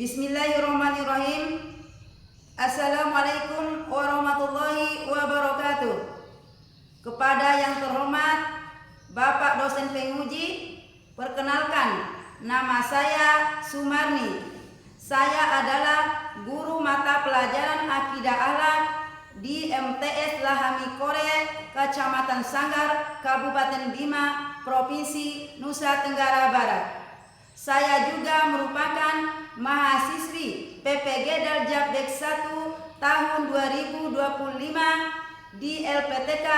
Bismillahirrahmanirrahim. Assalamualaikum warahmatullahi wabarakatuh. Kepada yang terhormat Bapak dosen penguji, perkenalkan, nama saya Sumarni. Saya adalah guru mata pelajaran Akidah Akhlak di MTS Lahami Kore, Kecamatan Sanggar, Kabupaten Bima, Provinsi Nusa Tenggara Barat. Saya juga merupakan mahasiswi PPG Daljab Dek 1 tahun 2025 di LPTK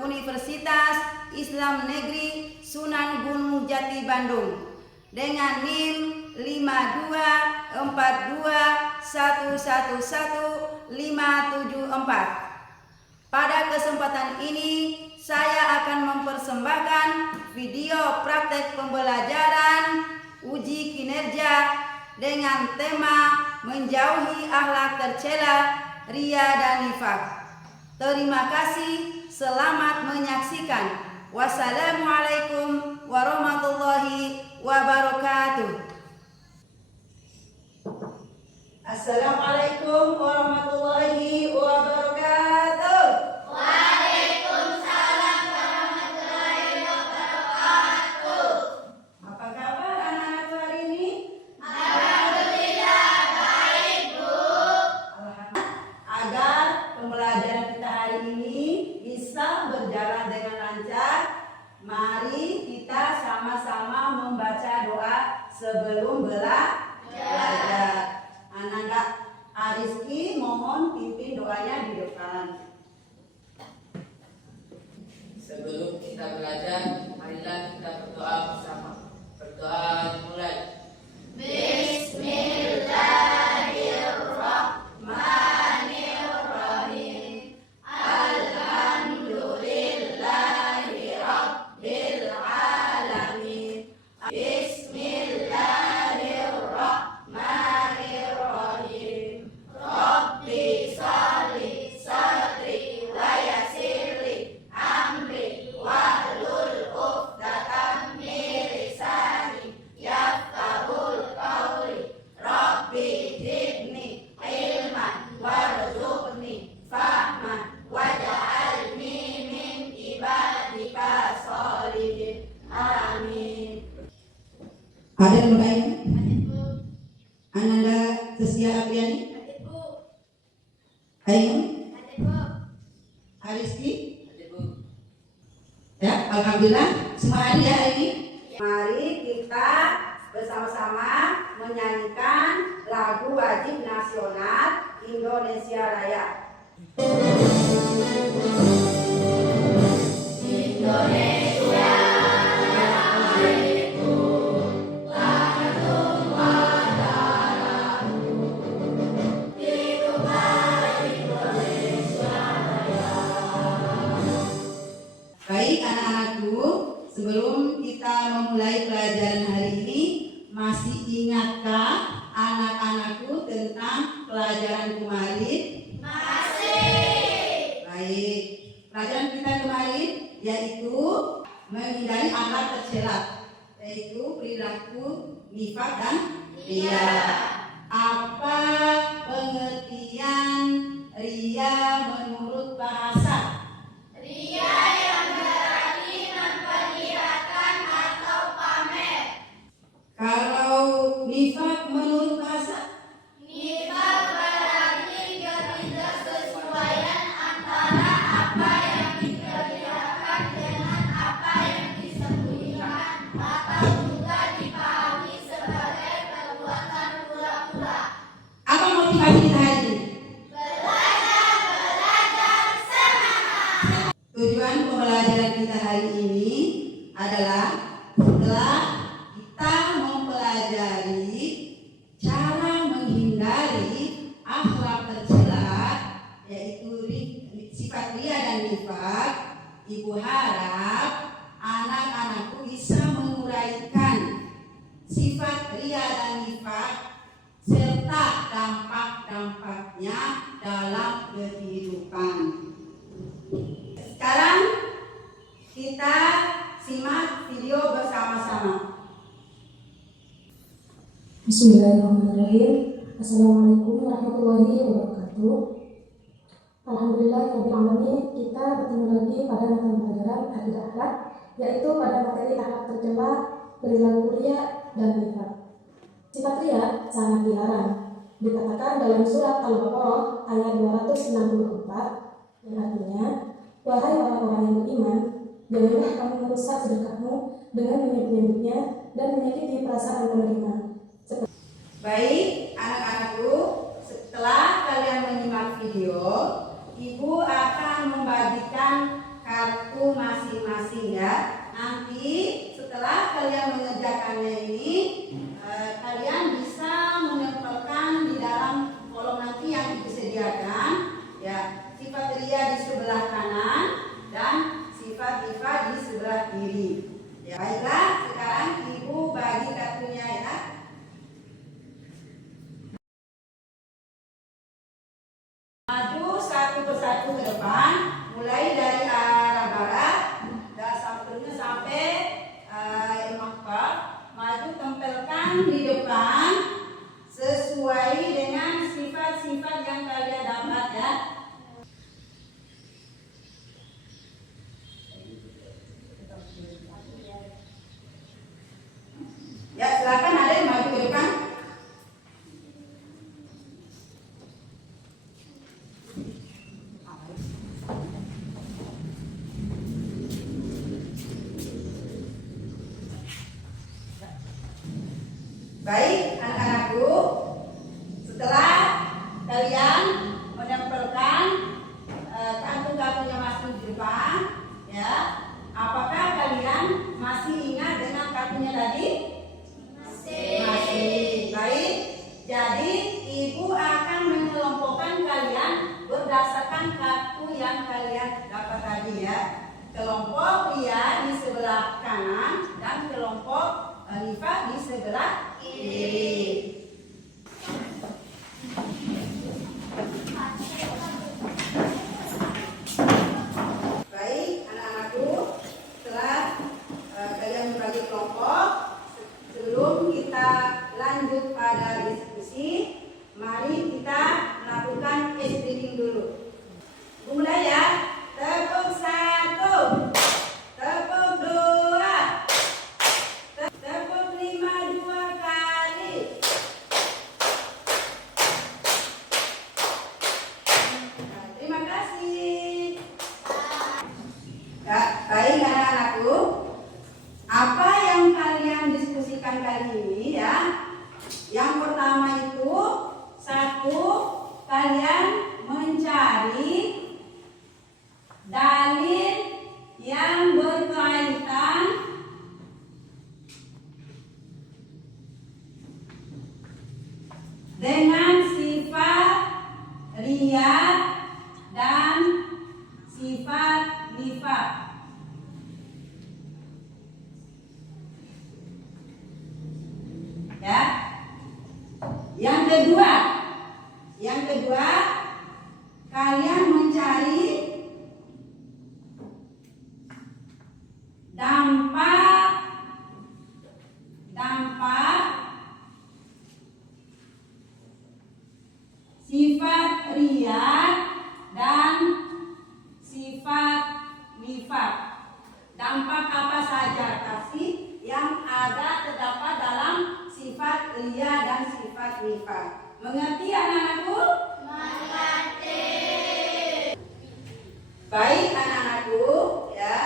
Universitas Islam Negeri Sunan Gunung Jati Bandung dengan NIM 521111574. Pada kesempatan ini saya akan mempersembahkan video praktek pembelajaran uji kinerja dengan tema menjauhi akhlak tercela, ria dan nifak. Terima kasih, selamat menyaksikan. Wassalamualaikum warahmatullahi wabarakatuh. Assalamualaikum warahmatullahi wabarakatuh. Waalaikumsalam warahmatullahi wabarakatuh. Apa kabar anak-anak hari ini? Alhamdulillah baik, Bu. Agar pembelajaran kita hari ini bisa berjalan dengan lancar, mari kita sama-sama membaca doa sebelum belajar. Anak Ariski mohon pimpin doanya di depan. Sebelum kita belajar, marilah kita berdoa bersama. Berdoa dimulai. Bismillahirrahmanirrahim. Alhamdulillahi rabbil alamin. Bismillahirrahmanirrahim. Rabbi sholli sadri wa yassirli amri wahlul 'uqdatam min lisani yafqahul qawli. Rabbi zidni ilman warzuqni fahman waj'alni min ibadika sholihin. Amin. Ada yang bertanya? Ananda Sesia Apriani? Ayo, Ariski? Ya, alhamdulillah semua hari ya ini. Mari kita bersama-sama menyanyikan lagu wajib nasional Indonesia Raya. Indonesia milikku, tanahku madaraku, hiduplah Indonesia Raya. Baik anak-anakku, sebelum kita memulai pelajaran hari ini, masih ingatkah anak-anakku tentang pelajaran kemarin? Masih. Baik, pelajaran kita kemarin yaitu menghindari akhlak tercela, yaitu perilaku nifak dan ria. Apa pengertian ria menurut bahasa? Ria yang berarti memperlihatkan atau pamer. Kalau nifak menurut bahasa? Nifak berarti ketidaksesuaian antara apa yang dikerjakan dengan apa yang disembunyikan atau juga dipahami sebagai perbuatan pura-pura. Apa motivasi kita hari ini? Belajar semangat. Tujuan pembelajaran kita hari ini adalah setelah kita mempelajari cara menghindari akhlak tercela, yaitu sifat ria dan nifak, Ibu harap anak-anakku bisa menguraikan sifat ria dan nifak serta dampak-dampaknya dalam kehidupan. Sekarang kita simak video bersama-sama. Bismillahirrahmanirrahim. Assalamualaikum warahmatullahi wabarakatuh. Alhamdulillahirrahmanirrahim. Kita bertemu lagi pada mata pelajaran akidah akhlak, yaitu pada materi akhlak tercela, perilaku riya dan nifaq. Sifat riya sangat dilarang. Dikatakan dalam surat Al-Baqarah ayat 264 yang artinya, wahai orang-orang yang beriman, janganlah kamu merusak sedekahmu dengan menyebut-nyebutnya dan menyakiti perasaan penerima. Baik, anak-anakku, setelah kalian menyimak video, Ibu akan membagikan kartu masing-masing ya. Nanti setelah kalian mengerjakannya ini, kalian bisa menempelkan di dalam kolom nanti yang disediakan ya, sifat riya di sebelah kanan dan sifat nifaq di sebelah kiri. Ya, baiklah, sekarang Ibu bagi kartunya ya. Maju satu persatu ke depan, mulai dari arah barat dan sampulnya sampai Makkah. Maju, tempelkan di depan sesuai dengan sifat-sifat yang kalian dapat ya. Ya, silakan ada yang maju ke depan. Baik, anak-anakku, setelah kalian menempelkan kartu-kartunya masing di depan, ya, apakah kalian masih ingat dengan kartunya tadi? Masih. Baik, jadi Ibu akan mengelompokkan kalian berdasarkan kartu yang kalian dapat tadi ya. Kelompok riya di sebelah kanan dan kelompok nifaq di sebelah kiri. Baik, anak-anakku, setelah kalian membagi kelompok, sebelum kita lanjut pada diskusi, mari kita melakukan case reading dulu. Mulai ya. Tepuk 1, tepuk 2, tepuk 5 2 kali. Nah, terima kasih. Baik anak-anakku, apa yang kalian diskusikan kali ini ya? Yang pertama itu, satu, kalian mencari dalil yang berkaitan dengan sifat riya dan sifat nifaq. Ya. Yang kedua, kalian mencari dampak sifat riya dan sifat nifaq. Dampak apa saja kasih yang ada terdapat dalam sifat riya dan sifat nifaq. Mengerti anak-anakku? Mengerti. Baik anak-anakku ya.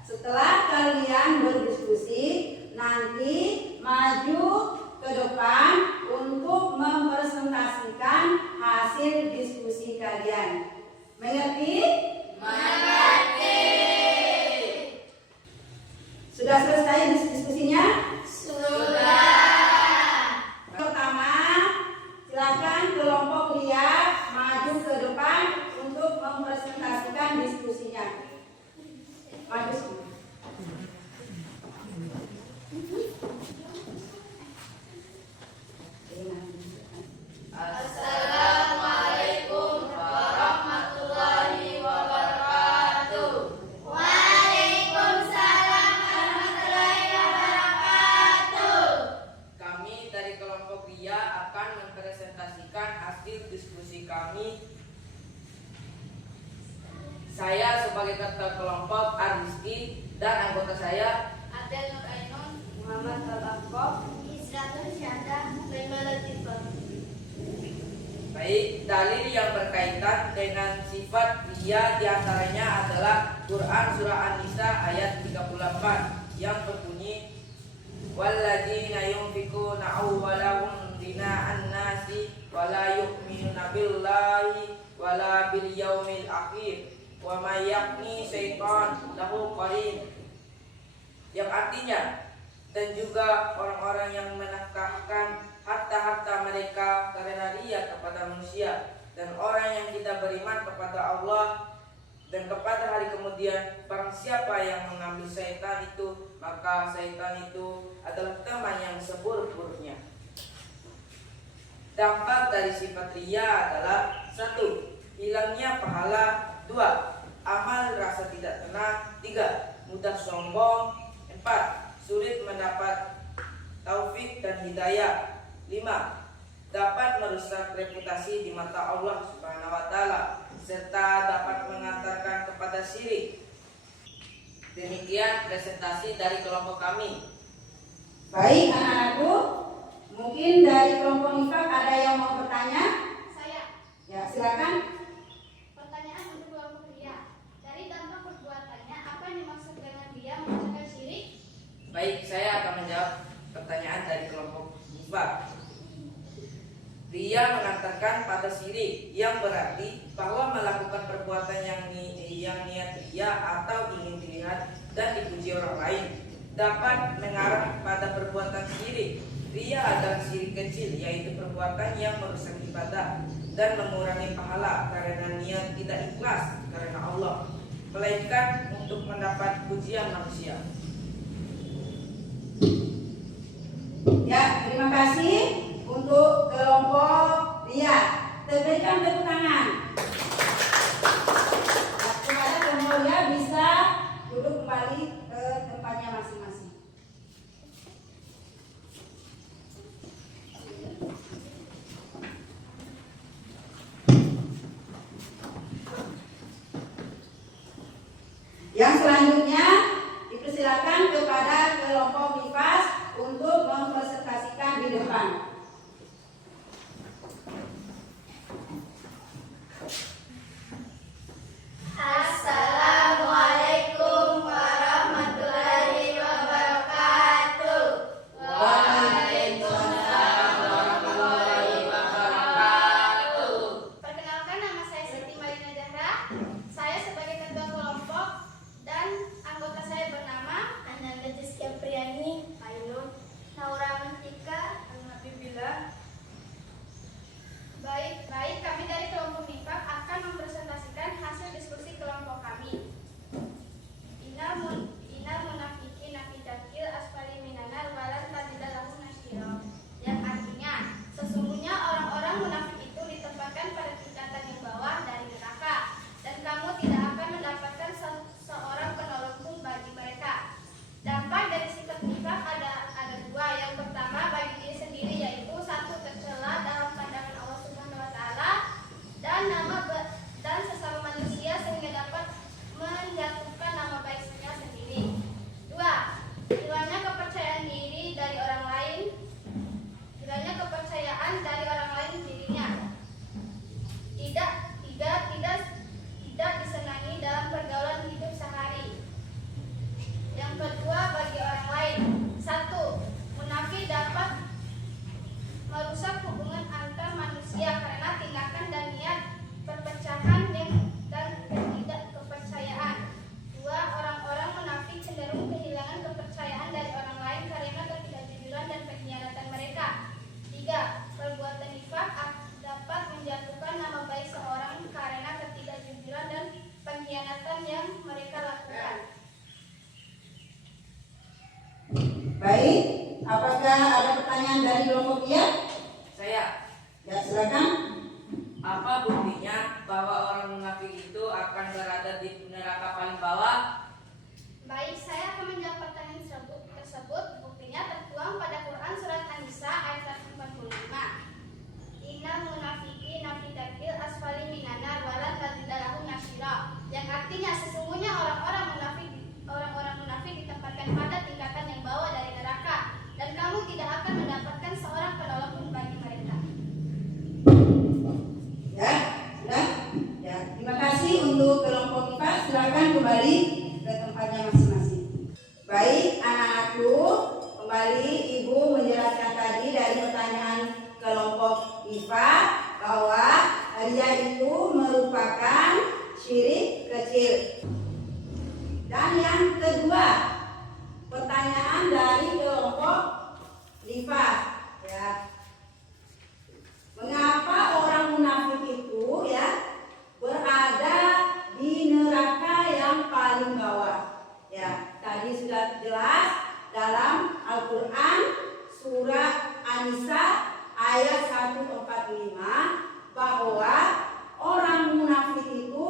Setelah kalian berdiskusi, nanti maju ke depan untuk mempresentasikan hasil diskusi kalian. Mengerti? Mengerti. Sudah selesai diskusinya? Sudah. Pertama, silakan kelompok riya maju ke depan untuk mempresentasikan diskusinya. Maju semua. hasil diskusi kami. Saya sebagai ketua kelompok Ariski dan anggota saya Adel Nur Ainun, Muhammad Al-Afqaf. Izratul Syahdah, Lema Latifah. Baik, dalil yang berkaitan dengan sifat riya diantaranya adalah Quran Surah An-Nisa ayat 38 yang berbunyi walladzina yunfikuna amwalahum rina'an nasi wala yu'minuna billahi wala bil yaumil akhir wa may yaqni syaitan lahu qarin, yang artinya dan juga orang-orang yang menafkahkan harta-harta mereka karena riya kepada manusia, dan orang yang tidak beriman kepada Allah dan kepada hari kemudian, barang siapa yang mengambil syaitan itu, maka syaitan itu adalah teman yang seburuk-buruknya. Dampak dari sifat riya adalah 1. Hilangnya pahala. 2. Amal rasa tidak tenang. 3. Mudah sombong. 4. Sulit mendapat taufik dan hidayah. 5. Dapat merusak reputasi di mata Allah Subhanahu wa taala serta dapat mengantarkan kepada syirik. Demikian presentasi dari kelompok kami. Baik anak-anakku, mungkin dari kelompok nifak ada yang mau bertanya? Saya. Ya, silakan. Pertanyaan untuk kelompok ria. Dari dampak perbuatannya, apa yang dimaksud dengan ria mengerjakan syirik? Baik, saya akan menjawab pertanyaan dari kelompok nifak. Riya mengantarkan pada syirik, yang berarti bahwa melakukan perbuatan yang niat riya atau ingin dilihat dan dipuji orang lain dapat mengarah pada perbuatan syirik. Riya adalah syirik kecil, yaitu perbuatan yang merusak ibadah dan mengurangi pahala karena niat tidak ikhlas karena Allah, melainkan untuk mendapat pujian manusia. Ya, terima kasih untuk kelompok ria. Berikan tepuk tangan. Nah, kepada kelompok ria bisa duduk kembali ke tempatnya masing-masing. Yang selanjutnya dipersilakan kepada kelompok nifas untuk mempresentasikan di depan. Assalamualaikum warahmatullahi wabarakatuh. Waalaikumsalam warahmatullahi wabarakatuh. Perkenalkan, nama saya Siti Marina Zahra. Saya sebagai ketua kelompok dan anggota saya bernama Ananda Jessica Priani, Ainun, Naura Mentika, Anabibila. Baik, kami dari kelompok nifak akan mempresentasikan hasil diskusi kelompok kami. Ina munafiki nakidakil asfali minanar walan tadidalahu nasyiro, yang artinya sesungguhnya orang-orang munafik itu ditempatkan pada tingkatan yang bawah dari neraka, dan kamu tidak akan mendapatkan seorang penolong pun bagi mereka. Dampak dari sifat nifak ada dua. Yang pertama bagi diri sendiri, yaitu 1. Tercela dalam pandangan Allah Subhanahu wa taala dan sesama manusia sehingga dapat menjatuhkan nama baiknya sendiri. 2. Hilangnya kepercayaan dari orang lain dirinya. 3. Tidak disenangi dalam pergaulan hidup sehari. Yang kedua bagi orang lain. 1. Munafik dapat merusak hubungan antar manusia karena tindakan dan niat perpecahan dan ketidakkepercayaan. 2. Orang-orang munafik cenderung kehilangan kepercayaan dari orang lain karena ketidakjujuran dan pengkhianatan mereka. 3. Perbuatan nifak dapat menjatuhkan nama baik seorang karena ketidakjujuran dan pengkhianatan yang mereka lakukan. Baik, apakah ada pertanyaan dari kelompok ria? Saya, Ya, silakan. apa buktinya bahwa orang munafik itu akan berada di neraka paling bawah? Baik, saya akan menjawab pertanyaan tersebut. Buktinya tertuang pada Quran Surat An-Nisa ayat 145. Inna munafiqina ifat bahwa ria itu merupakan syirik kecil. Dan yang kedua, pertanyaan dari kelompok Lifat, ya. Mengapa orang munafik itu ya berada di neraka yang paling bawah? Ya, tadi sudah jelas dalam Al-Qur'an surah An-Nisa ayat 145 bahwa orang munafik itu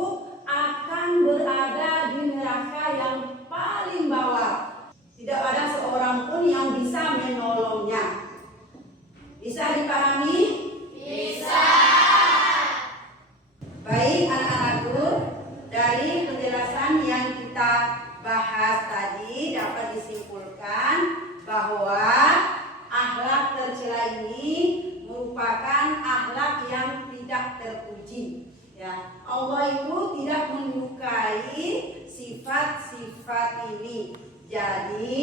akan berada di neraka yang paling bawah. Tidak ada seorang pun yang bisa menolongnya. Bisa dipahami? Bisa. Baik anak-anakku, dari penjelasan yang kita bahas tadi dapat disimpulkan bahwa akhlak tercela ini merupakan akhlak yang tidak terpuji. Ya, Allah itu tidak menyukai sifat-sifat ini. Jadi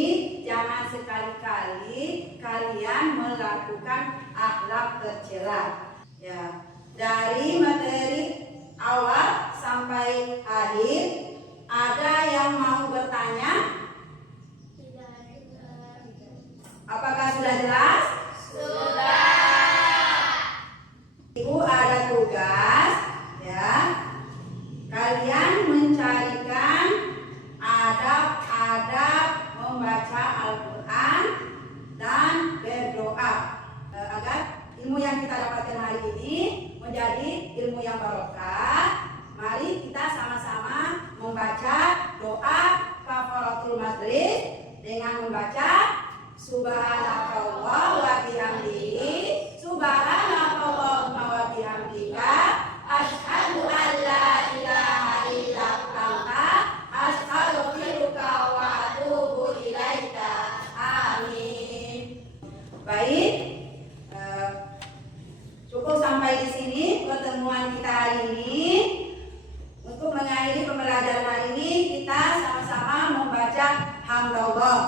jangan sekali-kali kalian melakukan akhlak tercela. Ya, dari materi awal sampai akhir ada yang mau bertanya? Apakah sudah jelas? Sudah. Ibu ada tugas, ya. Kalian mencarikan adab-adab membaca Al-Quran dan berdoa agar ilmu yang kita dapatkan hari ini menjadi ilmu yang barokah. Mari kita sama-sama membaca doa kafaratul majlis dengan membaca Subhanakallah wa bihamdihi Subhanakallahumma wa bihamdika asyhadu an la ilaha illa anta astaghfiruka wa atubu ilaika. Amin. Baik, cukup sampai di sini pertemuan kita hari ini. Untuk mengakhiri pembelajaran hari ini, kita sama-sama membaca hamdallah.